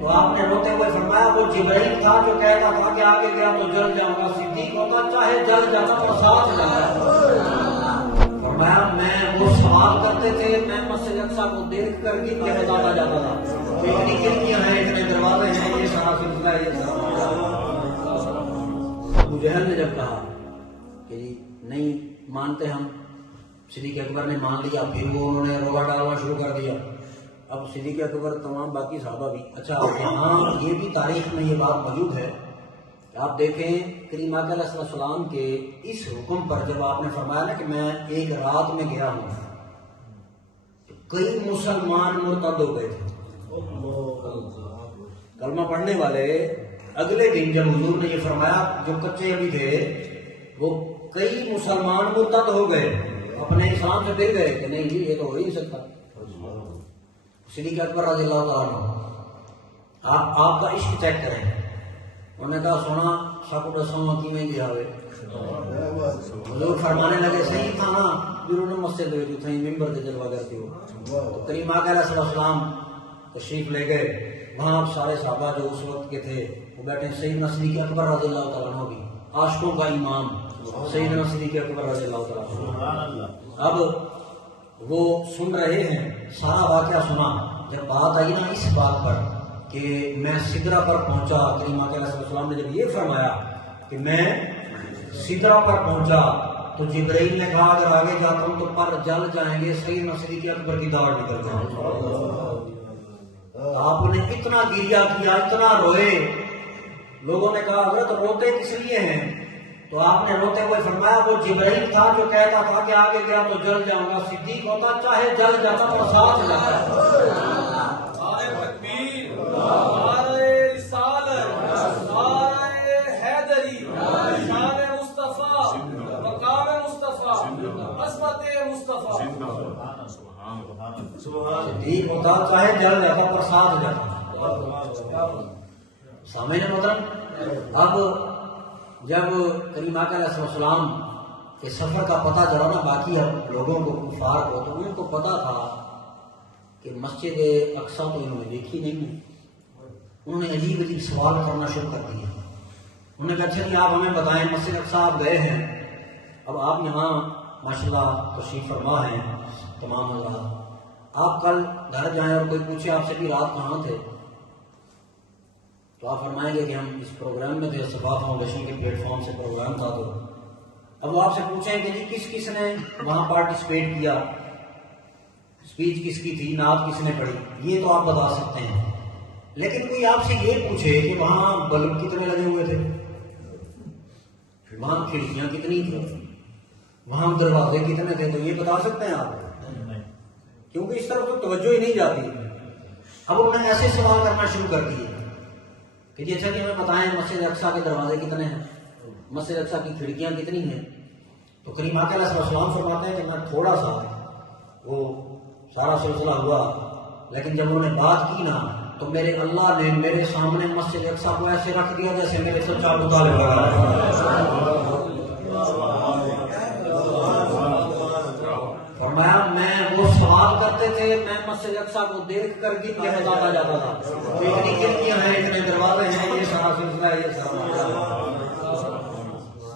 تو آپ نے روتے ہوئے فرمایا وہ جبرائیل تھا جو کہتا تھا کہ آگے گیا تو جل جاؤں گا، صدیق ہوتا چاہے جل جاتا تو ساتھ جاتا۔ فرمایا میں وہ سوال کرتے تھے، میں مسجد اقصی کو دیکھ کر گن کے بتاتا جاتا تھا کہ اتنی کھڑکیاں ہیں، اتنے دروازے ہیں، یہ سارا سلسلہ ہے، یہ سارا۔ ابو جہل نے جب کہا کہ جی نہیں مانتے ہم، صدیق اکبر نے مان لیا، پھر وہ انہوں نے روغہ ڈالنا شروع کر دیا۔ اب صدیق اکبر تمام باقی صحابہ بھی، اچھا یہاں یہ بھی تاریخ میں یہ بات موجود ہے کہ آپ دیکھیں کریم آقا علیہ السلام کے اس حکم پر جب آپ نے فرمایا نا کہ میں ایک رات میں گیا ہوں تو کئی مسلمان مرتد ہو گئے تھے، کلمہ پڑھنے والے۔ اگلے دن جب حضور نے یہ فرمایا جو کچے ابھی تھے وہ کئی مسلمان مرتد ہو گئے، اپنے اسلام سے پھر گئے کہ نہیں جی یہ تو ہو ہی نہیں سکتا۔ صدیق اکبر رضی اللہ تعالیٰ عنہ آپ کا عشق چیک کریں، انہوں نے کہا سونا سب دسوں کی میں گیا ہوئے، حضور فرمانے لگے صحیح تھا نا جنہوں نے مسجد ہوئی تھی ممبر کے جلوہ کرتی ہو۔ تو کریم آقا علیہ السلام تشریف لے گئے، وہاں آپ سارے صحابہ جو اس وقت کے تھے وہ بیٹھے، سیدنا صدیق اکبر رضی اللہ تعالیٰ عنہ بھی عاشقوں کا امام سیدنا صدیق اکبر رضی اللہ تعالیٰ عنہ۔ اب وہ سن رہے ہیں، سارا واقعہ سنا۔ جب بات آئی نا اس بات پر کہ میں سدرہ پر پہنچا، کریم آقا علیہ السلام نے جب یہ فرمایا کہ میں سدرہ پر پہنچا تو جبرائیل نے کہا اگر آگے جاتا ہوں تو پر جل جائیں گے، سیدنا صدیق اکبر کی داڑھ نکل جائے گی۔ آپ نے اتنا گریہ کیا، اتنا روئے، لوگوں نے کہا حضرت روتے کس لیے ہیں؟ تو آپ نے روتے ہوئے فرمایا وہ جبرائیل تھا جو کہتا تھا کہ آگے گیا تو جل جاؤں گا، صدیق ہوتا چاہے جل جاتا تو ساتھ جاتا۔ نعرہ تکبیر، نعرہ رسالت، نعرہ حیدری، شان مصطفیٰ، مقام مصطفیٰ، عظمت مصطفیٰ۔ صدیق ہوتا چاہے جل جاتا پر ساتھ جاتا۔ سامعین محترم، اب جب کریم آقا علیہ السلام کے سفر کا پتہ چلا نا باقی لوگوں کو، کفار کو، تو ان کو پتا تھا کہ مسجد اقصی تو انہوں نے دیکھی نہیں ہے۔ انہوں نے عجیب عجیب سوال کرنا شروع کر دیا۔ انہوں نے کہا اچھا جی آپ ہمیں بتائیں، مسجد اقصی آپ گئے ہیں، اب آپ یہاں ماشاءاللہ تشریف فرما ہیں تمام حضرات، آپ کل گھر جائیں اور کوئی پوچھے آپ سے بھی رات کہاں تھے تو آپ فرمائیں گے کہ ہم اس پروگرام میں تھے، صفا فاؤنڈیشن کے پلیٹ فارم سے پروگرام تھا۔ تو اب وہ آپ سے پوچھیں کہ جی کس کس نے وہاں پارٹیسپیٹ کیا، اسپیچ کس کی تھی، نعت کس نے پڑھی، یہ تو آپ بتا سکتے ہیں۔ لیکن کوئی آپ سے یہ پوچھے کہ وہاں بلب کتنے لگے ہوئے تھے، وہاں کھڑکیاں کتنی تھیں، وہاں دروازے کتنے تھے، تو یہ بتا سکتے ہیں آپ؟ کیونکہ اس طرف تو توجہ ہی نہیں جاتی۔ اب انہوں نے ایسے سوال کرنا شروع کر دیے کہ جی اچھا کہ ہمیں بتائیں مسجد اقصی کے دروازے کتنے ہیں، مسجد اقصی کی کھڑکیاں کتنی ہیں۔ تو کریم آقا علیہ السلام فرماتے ہیں کہ میں تھوڑا سا وہ سارا سلسلہ ہوا، لیکن جب انہوں نے بات کی نا تو میرے اللہ نے میرے سامنے مسجد اقصی کو ایسے رکھ دیا جیسے میرے سچا مطالب لگا۔ فرمایا میں وہ سوال کرتے تھے، میں مسجد اقصی کو دیکھ کر گن کے بتاتا جاتا تھا، اتنی کھڑکیاں ہیں، اتنے دروازے ہیں، یہ سارا سلسلہ ہے، یہ سارا